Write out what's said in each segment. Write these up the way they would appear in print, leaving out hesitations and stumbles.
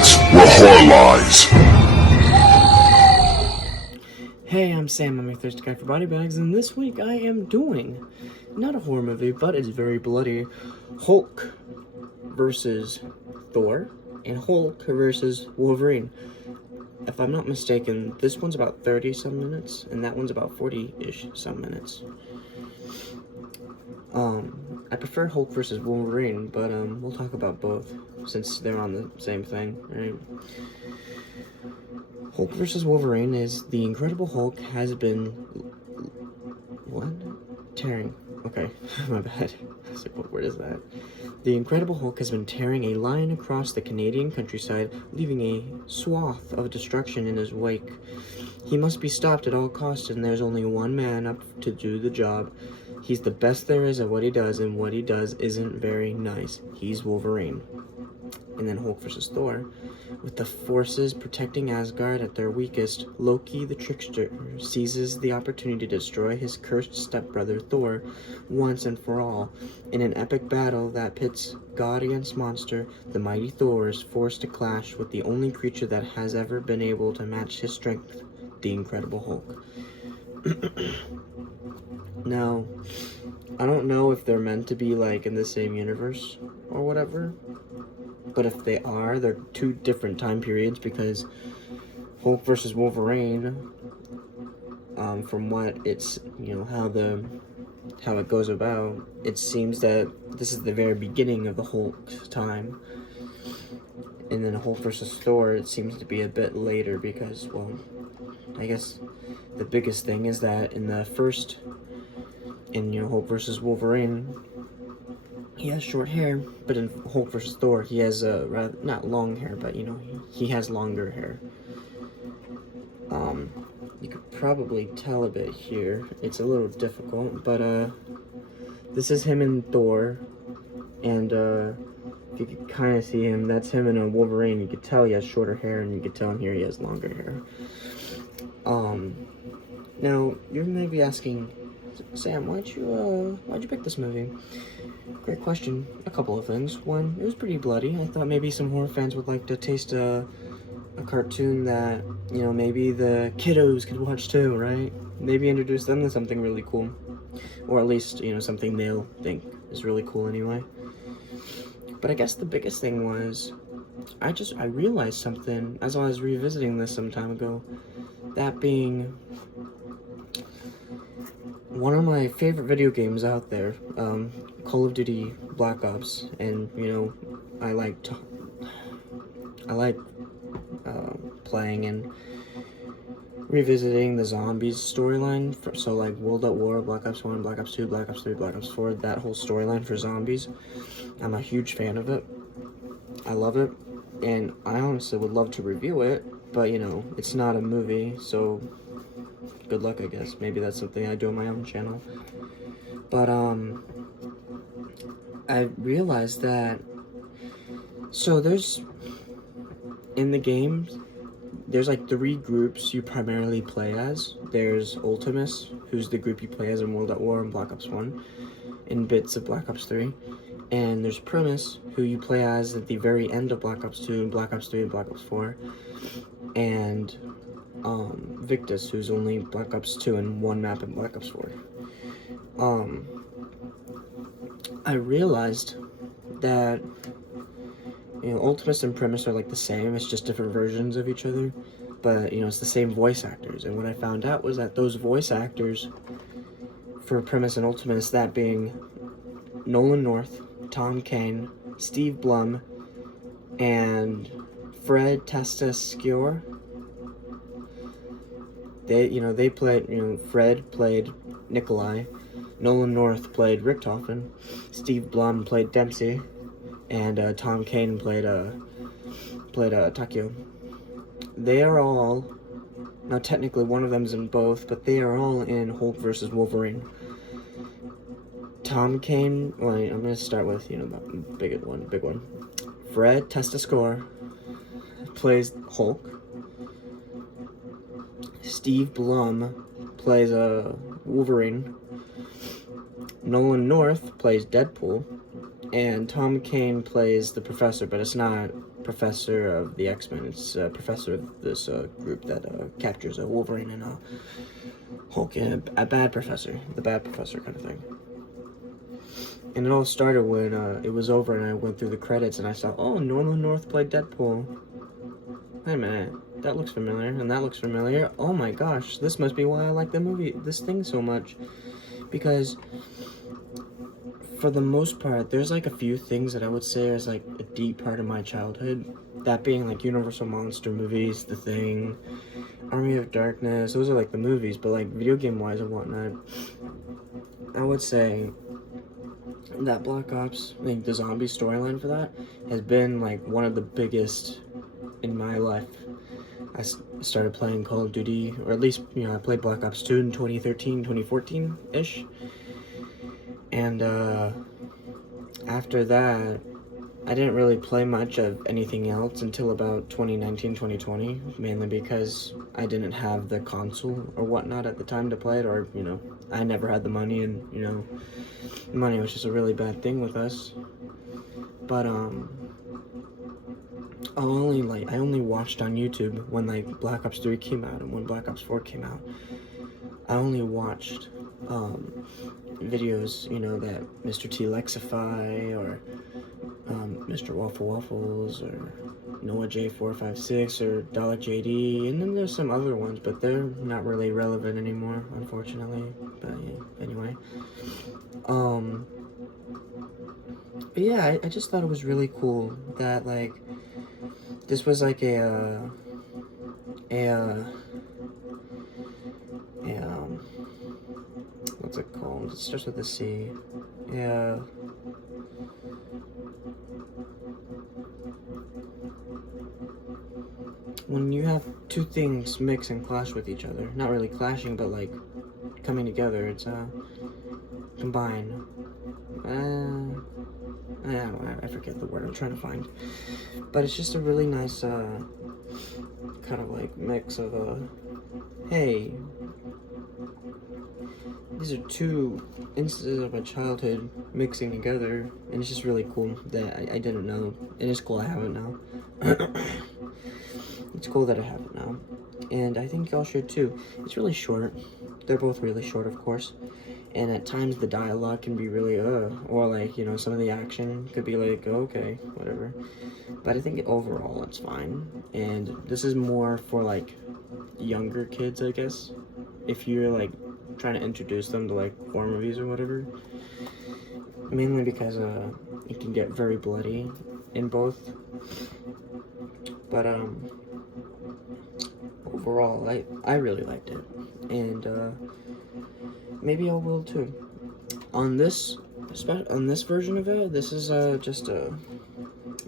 BodyBags, where horror lies. Hey, I'm Sam, I'm your thirsty guy for BodyBags, and this week I am doing, not a horror movie, but it's very bloody, Hulk versus Thor, and Hulk versus Wolverine. If I'm not mistaken, this one's about 30-some minutes, and that one's about 40-ish some minutes. I prefer Hulk versus Wolverine, but we'll talk about both, since they're on the same thing, right? Hulk versus Wolverine is the Incredible Hulk has been... What? Tearing. Okay, my bad. I was like, what word is that? The Incredible Hulk has been tearing a line across the Canadian countryside, leaving a swath of destruction in his wake. He must be stopped at all costs, and there's only one man up to do the job. He's the best there is at what he does, and what he does isn't very nice. He's Wolverine. And then Hulk versus Thor. With the forces protecting Asgard at their weakest, Loki the trickster seizes the opportunity to destroy his cursed stepbrother Thor once and for all. In an epic battle that pits God against monster, the mighty Thor is forced to clash with the only creature that has ever been able to match his strength, the Incredible Hulk. Now, I don't know if they're meant to be like in the same universe or whatever, but if they are, they're two different time periods, because Hulk versus Wolverine, from what it's, how it goes about, it seems that this is the very beginning of the Hulk's time. And then Hulk versus Thor, it seems to be a bit later, because, well, I guess the biggest thing is that in the first, Hulk versus Wolverine, he has short hair, but in Hulk vs. Thor, he has rather, not long hair, but he has longer hair. You could probably tell a bit here. It's a little difficult, but this is him in Thor, and if you could kind of see him, that's him in a Wolverine. You could tell he has shorter hair, and you could tell in here he has longer hair. Now you may be asking, Sam, why'd you pick this movie? Great question. A couple of things. One, it was pretty bloody. I thought maybe some horror fans would like to taste a cartoon that, maybe the kiddos could watch too, right? Maybe introduce them to something really cool. Or at least, something they'll think is really cool anyway. But I guess the biggest thing was, I realized something as I was revisiting this some time ago. That being one of my favorite video games out there, Call of Duty Black Ops, and I like playing and revisiting the zombies storyline. So like World at War, Black Ops 1, Black Ops 2, Black Ops 3, Black Ops 4, that whole storyline for zombies. I'm a huge fan of it. I love it, and I honestly would love to review it, but it's not a movie, so good luck, I guess. Maybe that's something I do on my own channel. But I realized that, so in the games, there's like 3 groups you primarily play as. There's Ultimus, who's the group you play as in World at War and Black Ops 1, in bits of Black Ops 3. And there's Primus, who you play as at the very end of Black Ops 2 and Black Ops 3 and Black Ops 4. And Victus, who's only Black Ops 2 and 1 map in Black Ops 4. I realized that Ultimus and Primus are like the same, it's just different versions of each other, but it's the same voice actors. And what I found out was that those voice actors for Primus and Ultimus, that being Nolan North, Tom Kane, Steve Blum, and Fred Tatasciore, they played, Fred played Nikolai, Nolan North played Richtofen, Steve Blum played Dempsey, and Tom Kane played Takeo. They are all, now technically one of them's in both, but they are all in Hulk versus Wolverine. Tom Kane, well, I'm gonna start with, the big one. Fred Tatasciore plays Hulk. Steve Blum plays Wolverine. Nolan North plays Deadpool. And Tom Kane plays the Professor, but it's not professor of the X-Men. It's a professor of this group that captures a Wolverine and a Hulk, and a bad professor, the bad professor kind of thing. And it all started when it was over and I went through the credits and I saw, oh, Nolan North played Deadpool. Wait a minute, that looks familiar, and that looks familiar. Oh my gosh, this must be why I like this thing so much. Because for the most part, there's like a few things that I would say is like a deep part of my childhood. That being like Universal Monster movies, The Thing, Army of Darkness. Those are like the movies, but like video game wise and whatnot, I would say that Black Ops, like the zombie storyline for that, has been like one of the biggest in my life. I started playing Call of Duty, or at least, I played Black Ops 2 in 2013, 2014-ish. And after that, I didn't really play much of anything else until about 2019, 2020, mainly because I didn't have the console or whatnot at the time to play it, or, I never had the money, and, money was just a really bad thing with us. But, I only watched on YouTube when, like, Black Ops 3 came out and when Black Ops 4 came out. I only watched, videos, that Mr. T Lexify, or, Mr. Waffle Waffles, or Noah J456, or Dollar JD, and then there's some other ones, but they're not really relevant anymore, unfortunately. But yeah, anyway. But yeah, I just thought it was really cool that, like, this was like what's it called? It starts with a C. Yeah. When you have two things mix and clash with each other, not really clashing, but like coming together, it's combine. I forget the word I'm trying to find, but it's just a really nice kind of like mix of hey, these are two instances of my childhood mixing together, and it's just really cool that I didn't know, and it's cool I have it now. It's cool that I have it now, and I think y'all should too. It's really short. They're both really short, of course, and at times the dialogue can be really or like, some of the action could be like, okay, whatever. But I think overall it's fine, and this is more for like younger kids, I guess, if you're like trying to introduce them to like horror movies or whatever. Mainly because it can get very bloody in both. But overall, I really liked it, and maybe I will too. On this version of it, this is just a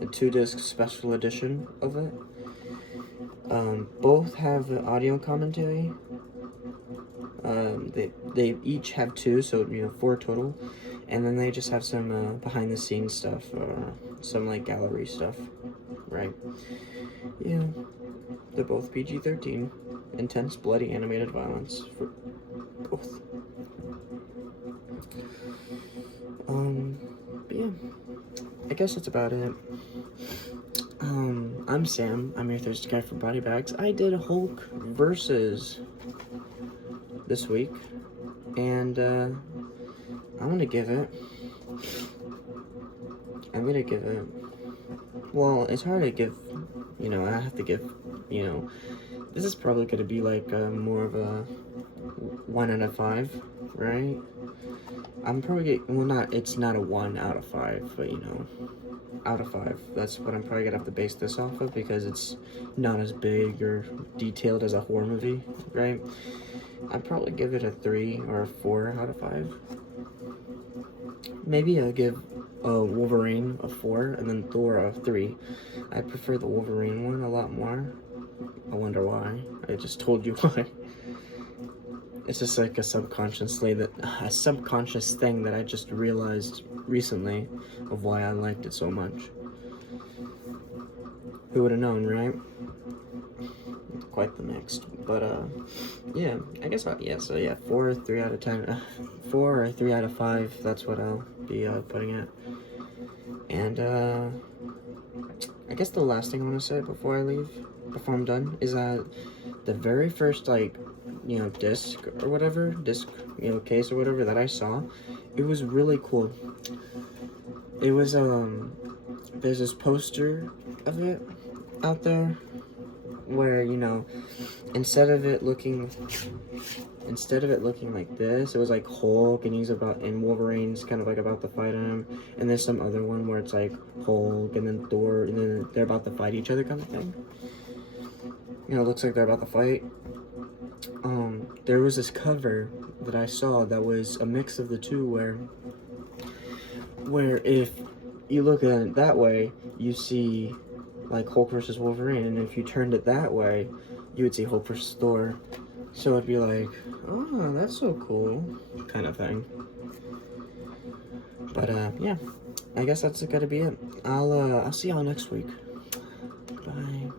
2-disc special edition of it. Both have the audio commentary. They each have 2, so 4 total, and then they just have some behind the scenes stuff, some like gallery stuff, right? Yeah, they're both PG-13, intense, bloody, animated violence for both. But yeah, I guess that's about it. I'm Sam. I'm your thirsty guy for BodyBags. I did Hulk versus this week, and I'm gonna give it. Well, it's hard to give. I have to give. This is probably gonna be like more of a 1 out of 5, right? I'm probably it's not a 1 out of 5, but out of 5. That's what I'm probably gonna have to base this off of, because it's not as big or detailed as a horror movie, right? I'd probably give it a 3 or a 4 out of 5. Maybe I'll give Wolverine a 4 and then Thor a 3. I prefer the Wolverine one a lot more. I wonder why. I just told you why. It's just like a subconscious thing that I just realized recently of why I liked it so much. Who would have known, right? It's quite the mix. But yeah, I guess 4 or 3 out of 10, 4 or 3 out of 5. That's what I'll be putting it. And I guess the last thing I want to say before I leave, before I'm done, is that the very first, like, you know, disc or whatever, you know, case or whatever that I saw, it was really cool. It was, there's this poster of it out there where, you know, instead of it looking like this, it was like Hulk and Wolverine's kind of like about to fight him, and there's some other one where it's like Hulk and then Thor, and then they're about to fight each other kind of thing. You know, it looks like they're about to fight. There was this cover that I saw that was a mix of the two where if you look at it that way, you see like Hulk versus Wolverine, and if you turned it that way, you would see Hulk versus Thor. So it'd be like, oh, that's so cool, kind of thing. But yeah, I guess that's gonna be it. I'll see y'all next week. Bye.